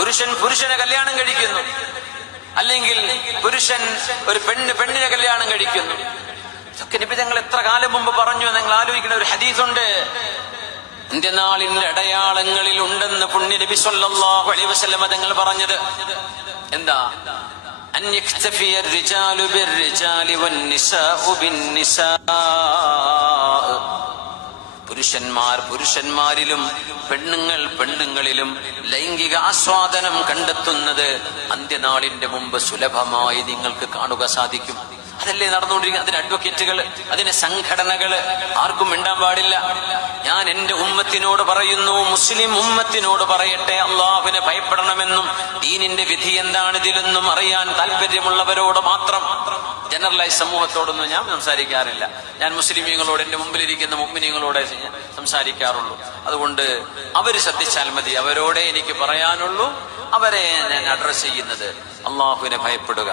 പുരുഷൻ പുരുഷനെ കല്യാണം കഴിക്കുന്നു, അല്ലെങ്കിൽ പുരുഷൻ ഒരു പെണ്ണിനെ കല്യാണം കഴിക്കുന്നു. ഇതൊക്കെ നബി തങ്ങൾ എത്ര കാലം മുമ്പ് പറഞ്ഞു. നിങ്ങൾ ആലോചിക്കുന്ന ഒരു ഹദീസുണ്ട്, അന്ത്യനാളിന്റെ അടയാളങ്ങളിൽ ഉണ്ടെന്ന് പുണ്യ നബി സല്ലല്ലാഹു അലൈഹി വസല്ലം തങ്ങൾ പറഞ്ഞത്. എന്താ? അൻ യക്തഫിയ الرجال بالرجال والنساء بالنساء. പുരുഷന്മാർ പുരുഷന്മാരിലും പെണ്ണുങ്ങൾ പെണ്ണുങ്ങളിലും ലൈംഗിക ആസ്വാദനം കണ്ടെത്തുന്നത് അന്ത്യനാളിന്റെ മുമ്പ് സുലഭമായി നിങ്ങൾക്ക് കാണുക സാധിക്കും. അതല്ലേ നടന്നുകൊണ്ടിരിക്കുന്നത്. അതിന് അഡ്വക്കേറ്റുകൾ, അതിന് സംഘടനകള്, ആർക്കും മിണ്ടാൻ പാടില്ല. ഞാൻ എന്റെ ഉമ്മത്തിനോട് പറയുന്നു, മുസ്ലിം ഉമ്മത്തിനോട് പറയട്ടെ, അള്ളാഹുവിനെ ഭയപ്പെടണമെന്നും ദീനിന്റെ വിധി എന്താണ് ഇതിലെന്നും അറിയാൻ താല്പര്യമുള്ളവരോട് മാത്രം. ജനറലായി സമൂഹത്തോടൊന്നും ഞാൻ സംസാരിക്കാറില്ല. ഞാൻ മുസ്ലിമീങ്ങളോട്, എന്റെ മുമ്പിലിരിക്കുന്ന മുഅ്മിനീങ്ങളോടെ സംസാരിക്കാറുള്ളൂ. അതുകൊണ്ട് അവര് ശ്രദ്ധിച്ചാൽ മതി. അവരോടെ എനിക്ക് പറയാനുള്ളൂ. അവരെ ഞാൻ അഡ്രസ് ചെയ്യുന്നത്, അള്ളാഹുവിനെ ഭയപ്പെടുക.